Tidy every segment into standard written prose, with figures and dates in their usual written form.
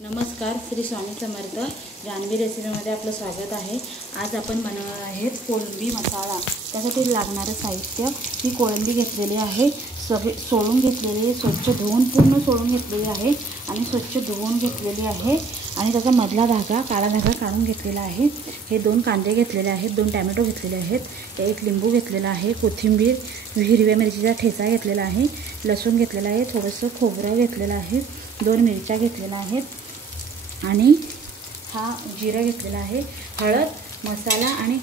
नमस्कार, श्री स्वामी समर्थ. जान्हवी रेसिपीमध्ये आपलं स्वागत आहे. आज आपण बनवणार आहेत कोळंबी मसाला. त्यासाठी लागणारं साहित्य, ही कोळंबी घेतलेली आहे, सगळे सोलून घेतलेली आहे, स्वच्छ धुवून पूर्ण सोलून घेतलेली आहे आणि स्वच्छ धुवून घेतलेली आहे आणि त्याचा मधला धागा, काळा धागा काढून घेतलेला आहे. हे 2 कांदे घेतलेले आहेत, 2 टॅमॅटो घेतलेले आहेत, 1 लिंबू घेतलेला आहे, कोथिंबीर, हिरव्या मिरचीचा ठेचा घेतलेला आहे, लसूण घेतलेला आहे, थोडंसं खोबरं घेतलेलं आहे, 2 मिरच्या घेतलेल्या आहेत आणि हा जिरा घेतलेला आहे, हळद, मसाला आणि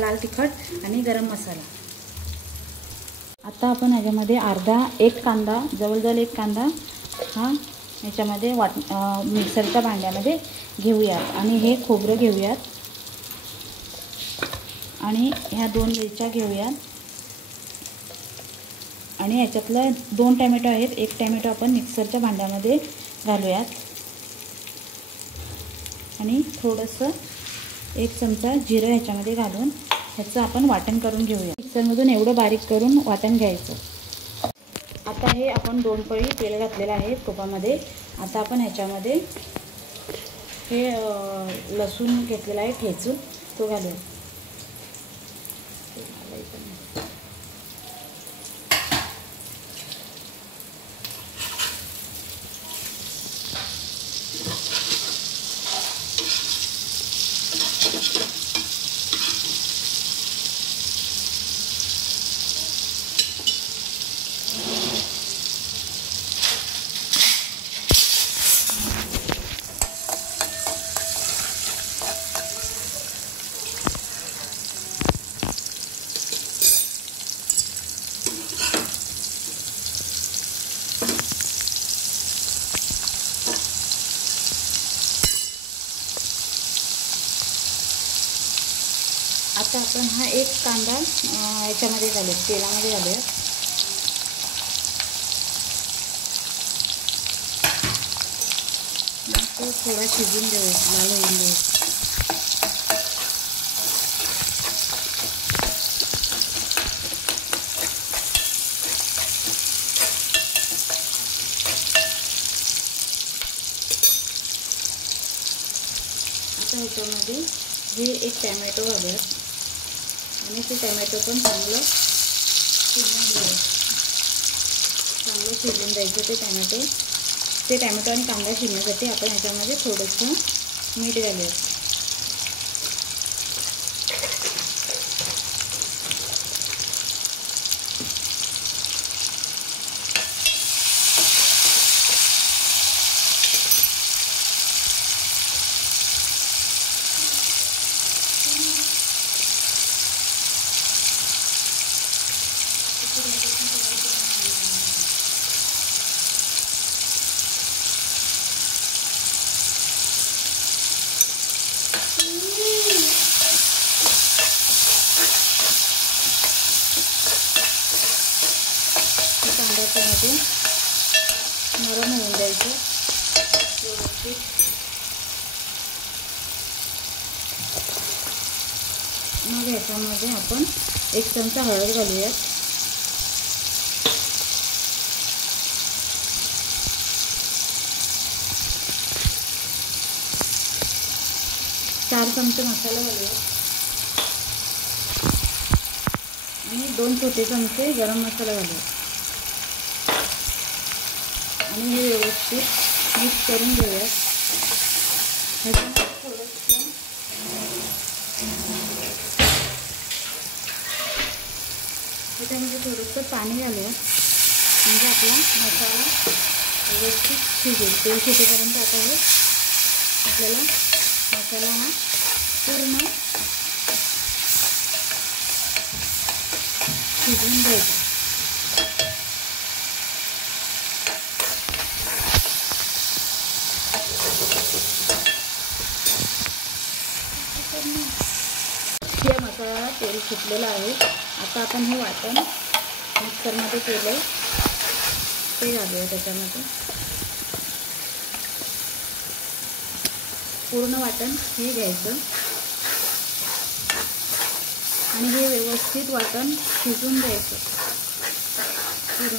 लाल तिखट आणि गरम मसाला. आता आपण याच्यामध्ये एक कांदा, जवळजवळ 1 कांदा हा याच्यामध्ये मिक्सरच्या भांड्यामध्ये घेऊयात आणि हे खोबरं घेऊयात आणि ह्या 2 मिरच्या घेऊयात आणि याच्यातलं 2 टॅमॅटो आहेत, 1 टॅमॅटो आपण मिक्सरच्या भांड्यामध्ये घालूयात आणि थोडंसं 1 चमचा जिरं ह्याच्यामध्ये घालून ह्याचं आपण वाटण करून घेऊया. मिक्सरमधून एवढं बारीक करून वाटण घ्यायचं. आता हे आपण 2 पळी तेल घातलेलं आहे तुपामध्ये. आता आपण ह्याच्यामध्ये हे लसूण घेतलेला आहे ठेचून, तो घालूया. आता आपण हा 1 कांदा याच्यामध्ये घालूया, तेलामध्ये घालूया. तो थोडा शिजून देऊया, लाल होऊन देऊया. आता ह्याच्यामध्ये हे 1 टॅमॅटो घालूयात आणि ते टॅमॅटो पण चांगलं शिजून द्यायचं. चांगलं शिजून द्यायचं ते टॅमॅटो आणि कांदा शिजण्यासाठी आपण ह्याच्यामध्ये थोडंसं मीठ घालूया. कांदा टोमॅटो नरम होऊन द्यायचं व्यवस्थित. मग ह्याच्यामध्ये आपण 1 चमचा हळद घालूयात, 4 चमचे मसाला घालूयात आणि 2 छोटे चमचे गरम मसाला घालूयात आणि हे व्यवस्थित मिक्स करून घेऊयात. ह्याच्यामध्ये थोडंसं पाणी घालूया म्हणजे आपला मसाला व्यवस्थित शिजेल. तेल सुटेपर्यंत आता हे आपल्याला मसाला हा पूर्ण शिजवून द्यायचा. हे मसाला तेल सुटलेलं आहे. आता आपण हे वाटण मिक्सरमध्ये केलं ते घालूया त्याच्यामध्ये. पूर्ण वाटण हे घ्यायचं आणि हे व्यवस्थित वाटण शिजून द्यायचं पूर्ण.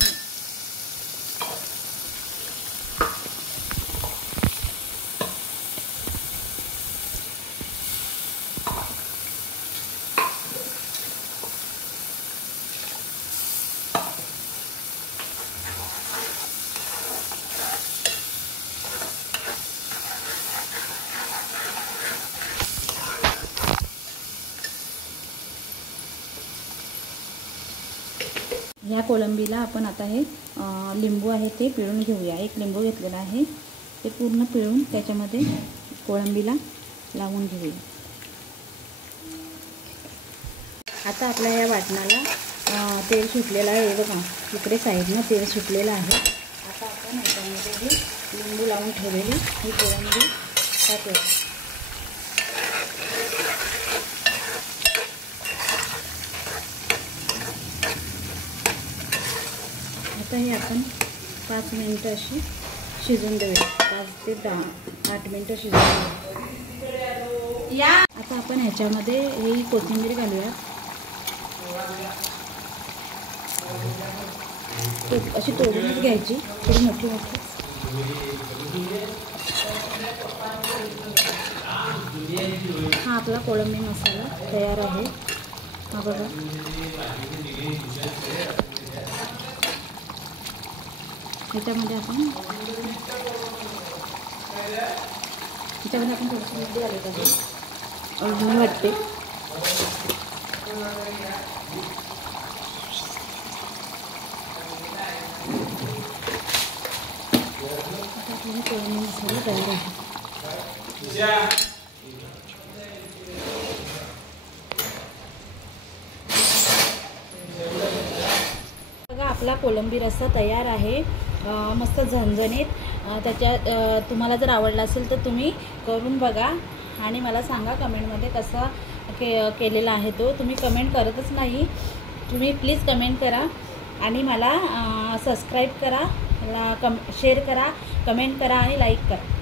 ह्या कोळंबीला आपण आता हे लिंबू आहे ते पिळून घेऊया। एक लिंबू घेतलेला आहे, ते पूर्ण पिळून त्याच्यामध्ये कोळंबीला लावून घेऊया। आता आपल्या या वाटणाला तेल सुटलेलं आहे, बघा इकडे साईडनं तेल सुटलेलं आहे। आता आपण ह्याच्यामध्ये ही लिंबू लावून ठेवलेली ही कोळंबी टाकूया। आता हे आपण 5 मिनिटं अशी शिजून देऊया, 5 ते 8 मिनिटं शिजून देऊया। आता आपण ह्याच्यामध्ये ही कोथिंबीर घालूया, अशी तोडूनच घ्यायची, थोडी मोठी मोठी। हा आपला कोळंबी मसाला तयार आहे, हा बघा। ह्याच्यामध्ये आपण थोडंसं मीठ घालू पाहिजे, अजून वाटते। कोळंबी मसाला तयार आहे। बघा आपला कोळंबी रस्सा तयार आहे, मस्त झणझणीत। त्याच्यात तुम्हाला जर आवडला असेल तर तुम्ही करून बघा आणि मला सांगा कमेंटमध्ये कसा केलेला आहे तो। तुम्ही कमेंट करतच नाही, तुम्ही प्लीज कमेंट करा आणि मला सबस्क्राईब करा, शेअर करा, कमेंट करा आणि लाईक करा।